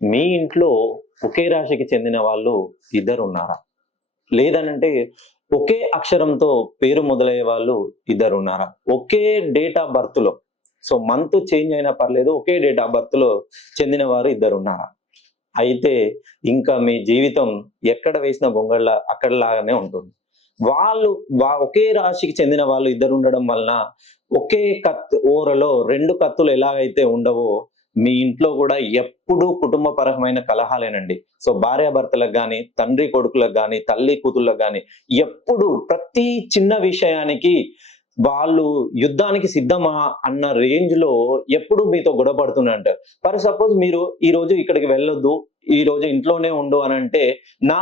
మీ ఇంట్లో ఒకే రాశికి చెందిన వాళ్ళు ఇద్దరు ఉన్నారా? లేదనంటే ఒకే అక్షరంతో పేరు మొదలయ్యే వాళ్ళు ఇద్దరు ఉన్నారా? ఒకే డేట్ ఆఫ్ బర్త్‌లో సో మంత్ చేంజ్ అయినా పర్లేదు. ఒకే డేట్ ఆఫ్ బర్త్‌లో చెందిన వారు ఇద్దరు ఉన్నారా? అయితే ఇంకా మీ జీవితం ఎక్కడ వేసిన గొంగళ్ళ అక్కడిలాగానే ఉంటుంది. వాళ్ళు ఒకే రాశికి చెందిన వాళ్ళు ఇద్దరు ఉండడం వలన ఒకే ఓరలో 2 కత్తులు ఎలాగైతే ఉండవో మీ ఇంట్లో కూడా ఎప్పుడూ కుటుంబపరమైన కలహాలేనండి. సో భార్యాభర్తలకు గాని, తండ్రి కొడుకులకు గాని, తల్లి కూతుళ్ళకి గాని ఎప్పుడు ప్రతి చిన్న విషయానికి వాళ్ళు యుద్ధానికి సిద్ధమా అన్న రేంజ్‌లో ఎప్పుడు మీతో గొడవ పడుతూనే ఉంటారు. ఫర్ సపోజ్ మీరు ఈరోజు ఇక్కడికి వెళ్ళొద్దు, ఈరోజు ఇంట్లోనే ఉండు అనంటే, నా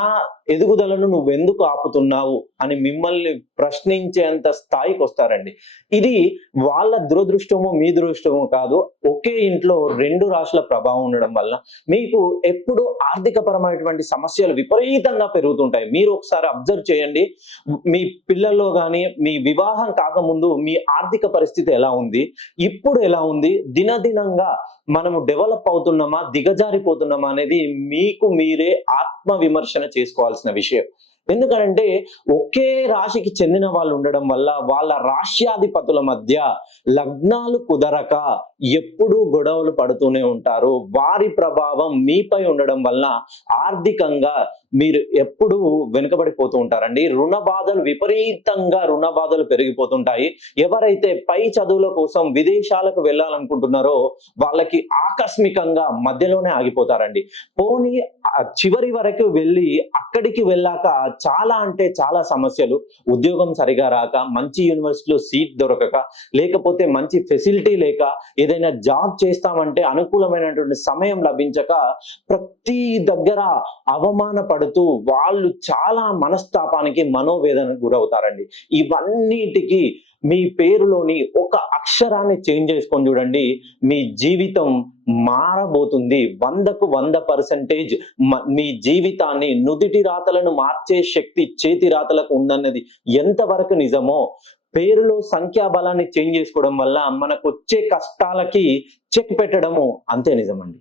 ఎదుగుదలను నువ్వెందుకు ఆపుతున్నావు అని మిమ్మల్ని ప్రశ్నించేంత స్థాయికొస్తారండి. ఇది వాళ్ళ దురదృష్టమో, మీ దురదృష్టమో కాదు. ఒకే ఇంట్లో 2 రాశుల ప్రభావం ఉండడం వల్ల మీకు ఎప్పుడు ఆర్థికపరమైనటువంటి సమస్యలు విపరీతంగా పెరుగుతుంటాయి. మీరు ఒకసారి అబ్జర్వ్ చేయండి. మీ పిల్లల్లో గాని, మీ వివాహం కాకముందు మీ ఆర్థిక పరిస్థితి ఎలా ఉంది? ఇప్పుడు ఎలా ఉంది? దినదినంగా మనము డెవలప్ అవుతున్నామా? దిగజారిపోతున్నామా? అనేది మీకు మీరే ఆత్మ విమర్శన చేసుకోవాల్సిన విషయం. ఎందుకనంటే ఒకే రాశికి చెందిన వాళ్ళు ఉండడం వల్ల వాళ్ళ రాశ్యాధిపతుల మధ్య లగ్నాలు కుదరక ఎప్పుడూ గొడవలు పడుతూనే ఉంటారు. వారి ప్రభావం మీపై ఉండడం వల్ల ఆర్థికంగా మీరు ఎప్పుడూ వెనుకబడిపోతూ ఉంటారండి. విపరీతంగా రుణ బాధలు పెరిగిపోతుంటాయి. ఎవరైతే పై చదువుల కోసం విదేశాలకు వెళ్ళాలనుకుంటున్నారో వాళ్ళకి ఆకస్మికంగా మధ్యలోనే ఆగిపోతారండి. పోనీ చివరి వరకు వెళ్ళి అక్కడికి వెళ్ళాక చాలా అంటే చాలా సమస్యలు. ఉద్యోగం సరిగా రాక, మంచి యూనివర్సిటీలో సీట్ దొరకక, లేకపోతే మంచి ఫెసిలిటీ లేక, ఏదైనా జాబ్ చేస్తామంటే అనుకూలమైనటువంటి సమయం లభించక ప్రతి దగ్గర అవమానపడుతూ వాళ్ళు చాలా మనస్తాపానికి, మనోవేదనకు గురవుతారండి. ఇవన్నిటికి మీ పేరులోని ఒక అక్షరాన్ని చేంజ్ చేసుకొని చూడండి, మీ జీవితం మారబోతుంది. 100కు 100% మీ జీవితాన్ని, నుదిటి రాతలను మార్చే శక్తి చేతి రాతలకు ఉందన్నది ఎంతవరకు నిజమో, పేరులో సంఖ్యాబలాన్ని చేంజ్ చేసుకోవడం వల్ల మనకొచ్చే కష్టాలకి చెక్ పెట్టడము అంతే నిజమండి.